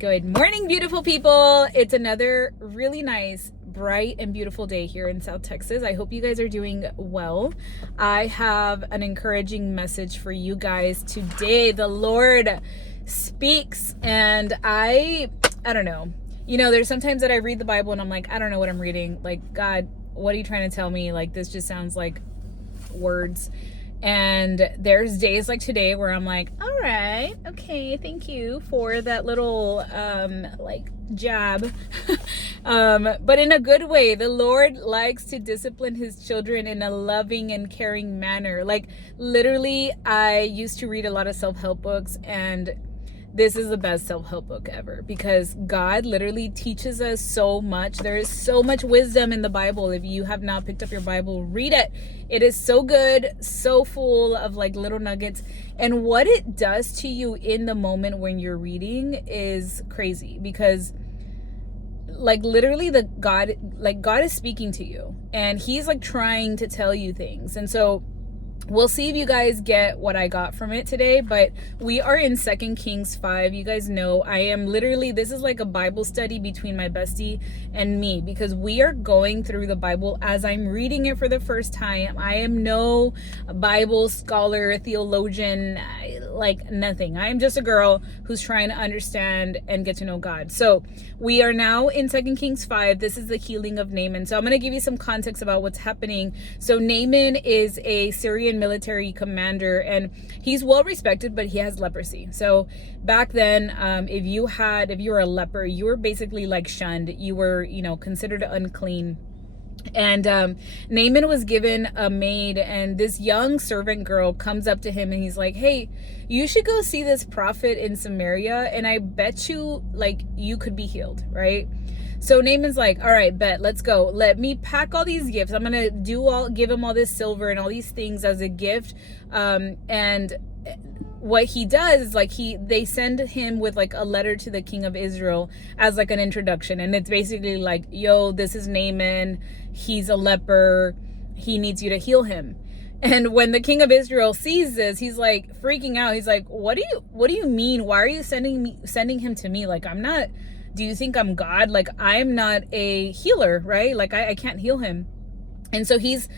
Good morning, beautiful people. It's another really nice, bright, and beautiful day here in South Texas. I hope you guys are doing well. I have an encouraging message for you guys today. The Lord speaks, and I don't know. You know, there's sometimes that I read the Bible and I'm like, I don't know what I'm reading. Like, God, what are you trying to tell me? Like, this just sounds like words. And there's days like today where I'm like, all right, okay, thank you for that little like jab. But in a good way. The Lord likes to discipline his children in a loving and caring manner. Like, literally, I used to read a lot of self-help books, and this is the best self-help book ever, because God literally teaches us so much. There is so much wisdom in the Bible. If you have not picked up your Bible, read it. It is so good, so full of like little nuggets. And what it does to you in the moment when you're reading is crazy, because like literally God is speaking to you, and he's like trying to tell you things. And so we'll see if you guys get what I got from it today. But we are in 2 Kings 5. You guys know I am literally, this is like a Bible study between my bestie and me, because we are going through the Bible as I'm reading it for the first time. I am no Bible scholar, theologian, like nothing. I'm just a girl who's trying to understand and get to know God. So we are now in 2 Kings 5. This is the healing of Naaman. So I'm going to give you some context about what's happening. So Naaman is a Syrian military commander, and he's well respected, but he has leprosy. So back then, if you were a leper, you were basically like shunned. You were, considered unclean. And Naaman was given a maid, and this young servant girl comes up to him and he's like, hey, you should go see this prophet in Samaria, and I bet you like you could be healed, right? So Naaman's like, all right, bet, let's go. Let me pack all these gifts. I'm gonna give him all this silver and all these things as a gift. And what he does is like they send him with like a letter to the king of Israel as like an introduction, and it's basically like, yo, this is Naaman. He's a leper. He needs you to heal him. And when the king of Israel sees this, he's like freaking out. He's like, what do you mean? Why are you sending him to me? Like, I'm not. Do you think I'm God? Like, I'm not a healer, right? Like, I can't heal him. And so he's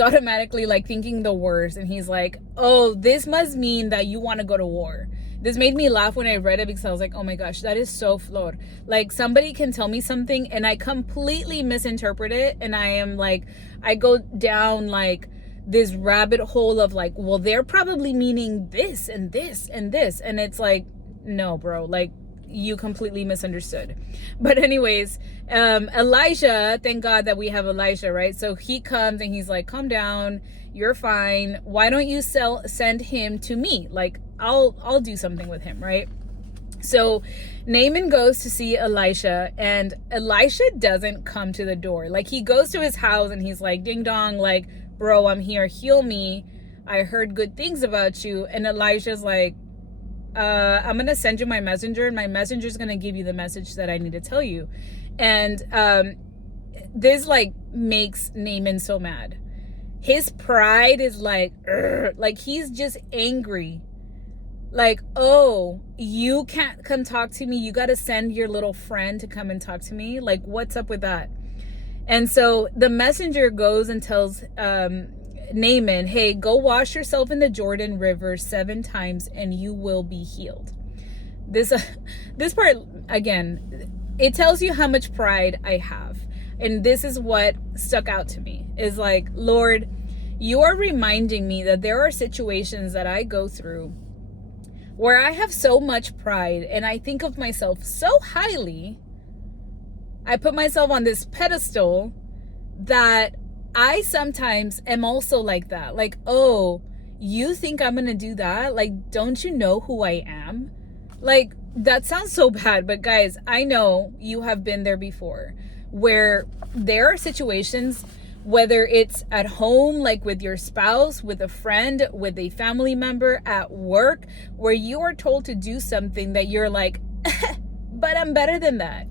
automatically like thinking the worst, and he's like, oh, this must mean that you want to go to war. This made me laugh when I read it, because I was like, oh my gosh, that is so flawed. Like, somebody can tell me something and I completely misinterpret it, and I go down like this rabbit hole of like, well, they're probably meaning this and this and this, and it's like, no, bro, like, you completely misunderstood. But anyways, Elisha, thank God that we have Elisha, right? So he comes and he's like, calm down, you're fine. Why don't you send him to me? Like, I'll do something with him, right? So Naaman goes to see Elisha, and Elisha doesn't come to the door. Like, he goes to his house and he's like, ding dong, like, bro, I'm here, heal me. I heard good things about you. And Elisha's like, I'm gonna send you my messenger, and my messenger is gonna give you the message that I need to tell you. And this like makes Naaman so mad. His pride is like he's just angry. Like, oh, you can't come talk to me, you gotta send your little friend to come and talk to me? Like, what's up with that? And so the messenger goes and tells Naaman, hey, go wash yourself in the Jordan River 7 times and you will be healed. This part, again, it tells you how much pride I have. And this is what stuck out to me, is like, Lord, you are reminding me that there are situations that I go through where I have so much pride and I think of myself so highly. I put myself on this pedestal that I sometimes am also like that. Like, oh, you think I'm gonna do that? Like, don't you know who I am? Like, that sounds so bad, but guys, I know you have been there before, where there are situations, whether it's at home, like with your spouse, with a friend, with a family member, at work, where you are told to do something that you're like, but I'm better than that,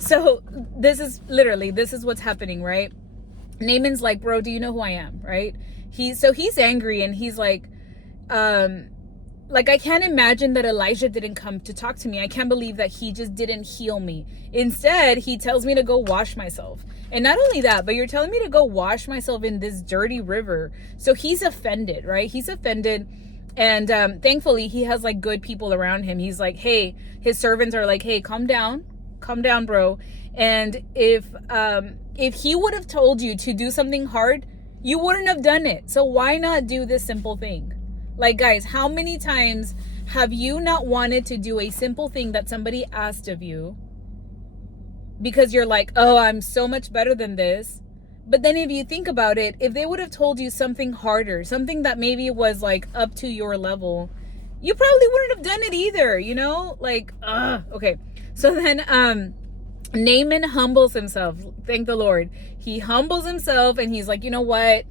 So this is what's happening, right? Naaman's like, bro, do you know who I am, right? He's angry, and he's like, like, I can't imagine that Elijah didn't come to talk to me. I can't believe that he just didn't heal me. Instead, he tells me to go wash myself. And not only that, but you're telling me to go wash myself in this dirty river. So he's offended, right? He's offended. And thankfully, he has like good people around him. He's like, hey, his servants are like, hey, calm down, bro. And if he would have told you to do something hard, you wouldn't have done it. So why not do this simple thing? Like, guys, how many times have you not wanted to do a simple thing that somebody asked of you because you're like, oh, I'm so much better than this? But then if you think about it, if they would have told you something harder, something that maybe was like up to your level, you probably wouldn't have done it either, you know? Like, okay. So then Naaman humbles himself. Thank the Lord. He humbles himself and he's like, you know what?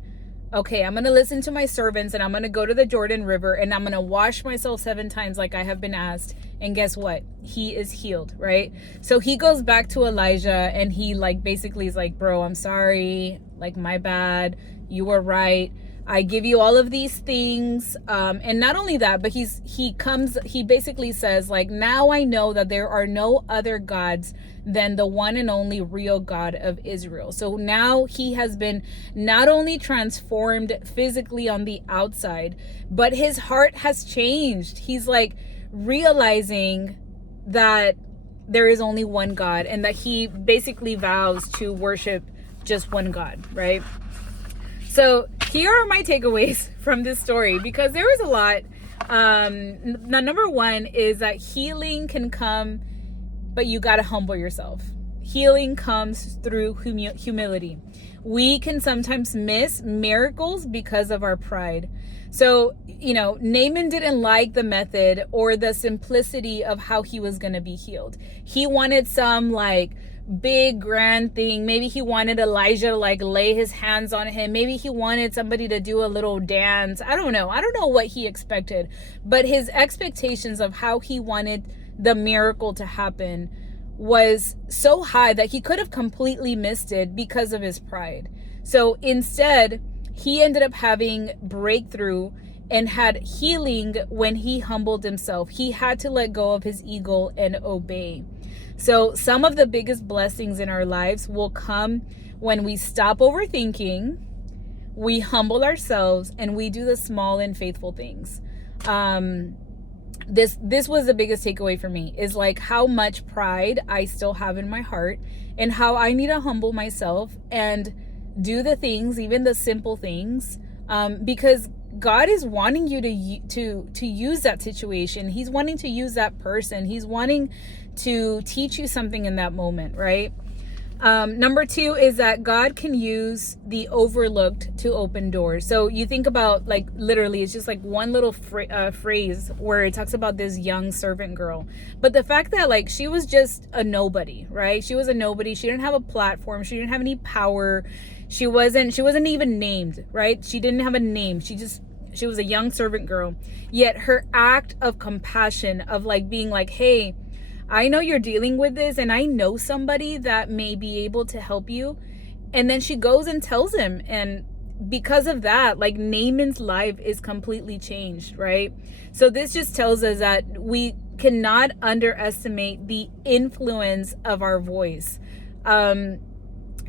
Okay, I'm going to listen to my servants and I'm going to go to the Jordan River and I'm going to wash myself 7 times like I have been asked. And guess what? He is healed, right? So he goes back to Elijah and he like basically is like, bro, I'm sorry. Like, my bad. You were right. I give you all of these things. And not only that, but he basically says like, now I know that there are no other gods than the one and only real God of Israel. So now he has been not only transformed physically on the outside, but his heart has changed. He's like realizing that there is only one God and that he basically vows to worship just one God, right? So here are my takeaways from this story, because there is a lot. Number one is that healing can come, but you got to humble yourself. Healing comes through humility. We can sometimes miss miracles because of our pride. So, you know, Naaman didn't like the method or the simplicity of how he was going to be healed. He wanted some like big grand thing. Maybe he wanted Elijah to like lay his hands on him. Maybe he wanted somebody to do a little dance. I don't know what he expected, but his expectations of how he wanted the miracle to happen was so high that he could have completely missed it because of his pride. So instead, he ended up having breakthrough and had healing when he humbled himself. He had to let go of his ego and obey. So some of the biggest blessings in our lives will come when we stop overthinking, we humble ourselves, and we do the small and faithful things. This was the biggest takeaway for me, is like how much pride I still have in my heart and how I need to humble myself and do the things, even the simple things, because God is wanting you to use that situation. He's wanting to use that person. He's wanting to teach you something in that moment, right? Number 2 is that God can use the overlooked to open doors. So you think about, like, literally, it's just like one little phrase where it talks about this young servant girl. But the fact that, like, she was just a nobody, right? She was a nobody. She didn't have a platform. She didn't have any power. She wasn't even named, right? She didn't have a name. She was a young servant girl. Yet her act of compassion, of like being like, hey, I know you're dealing with this and I know somebody that may be able to help you. And then she goes and tells him. And because of that, like, Naaman's life is completely changed, right? So this just tells us that we cannot underestimate the influence of our voice.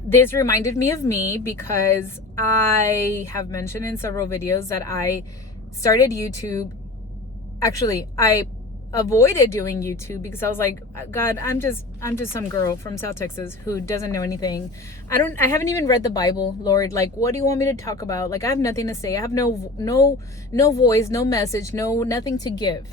This reminded me of me because I have mentioned in several videos that I started YouTube. Actually, I avoided doing YouTube because I was like, God, I'm just some girl from South Texas who doesn't know anything. I haven't even read the Bible, Lord. Like, what do you want me to talk about? Like, I have nothing to say. I have no voice, no message, nothing to give.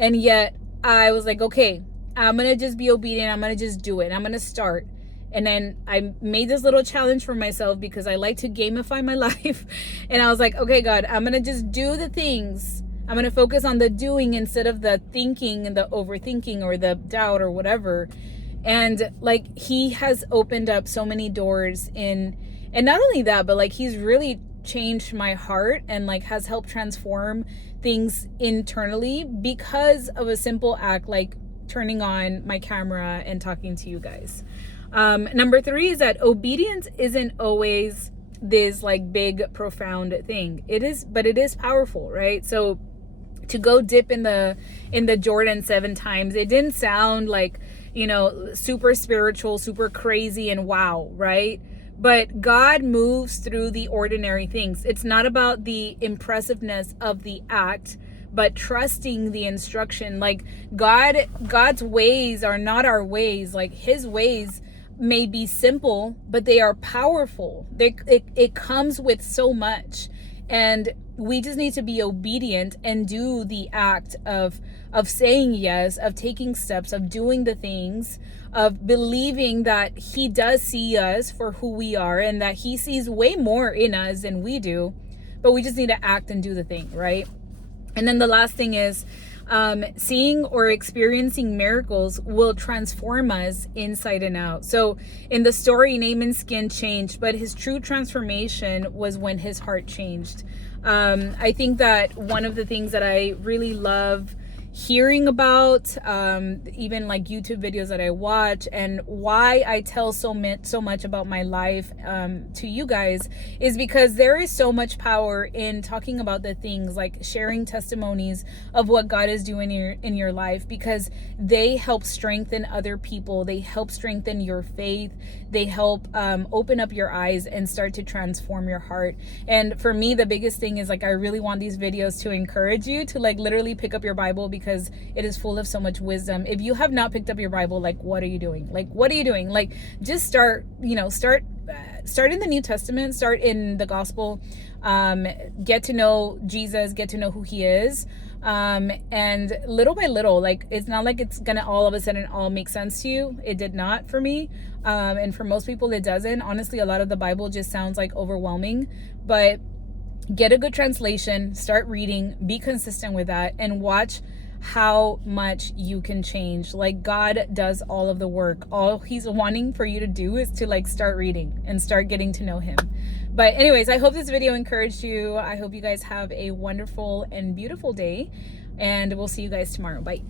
And yet I was like, okay, I'm going to just be obedient. I'm going to just do it. I'm going to start. And then I made this little challenge for myself because I like to gamify my life. And I was like, okay, God, I'm going to just do the things. I'm going to focus on the doing instead of the thinking and the overthinking or the doubt or whatever. And like, he has opened up so many doors and not only that, but like, he's really changed my heart and like has helped transform things internally because of a simple act, like turning on my camera and talking to you guys. Number 3 is that obedience isn't always this like big, profound thing. It is, but it is powerful, right? So to go dip in the Jordan 7 times. It didn't sound like, you know, super spiritual, super crazy and wow, right? But God moves through the ordinary things. It's not about the impressiveness of the act, but trusting the instruction. Like God's ways are not our ways. Like his ways may be simple, but they are powerful. It comes with so much. And we just need to be obedient and do the act of saying yes, of taking steps, of doing the things, of believing that he does see us for who we are and that he sees way more in us than we do. But we just need to act and do the thing, right? And then the last thing is seeing or experiencing miracles will transform us inside and out. So in the story, Naaman's skin changed, but his true transformation was when his heart changed. I think that one of the things that I really love hearing about, even like YouTube videos that I watch, and why I tell so much about my life to you guys, is because there is so much power in talking about the things, like sharing testimonies of what God is doing in your life, because they help strengthen other people. They help strengthen your faith. They help open up your eyes and start to transform your heart. And for me, the biggest thing is like, I really want these videos to encourage you to like literally pick up your Bible, because it is full of so much wisdom. If you have not picked up your Bible, like, what are you doing? Like, what are you doing? Like, just start in the New Testament, start in the gospel, get to know Jesus, get to know who he is. And little by little, like, it's not like it's gonna all of a sudden all make sense to you. It did not for me. And for most people it doesn't. Honestly, a lot of the Bible just sounds like overwhelming, but get a good translation, start reading, be consistent with that, and watch how much you can change. Like, God does all of the work. All he's wanting for you to do is to like start reading and start getting to know him. But anyways, I hope this video encouraged you. I hope you guys have a wonderful and beautiful day, and we'll see you guys tomorrow. Bye.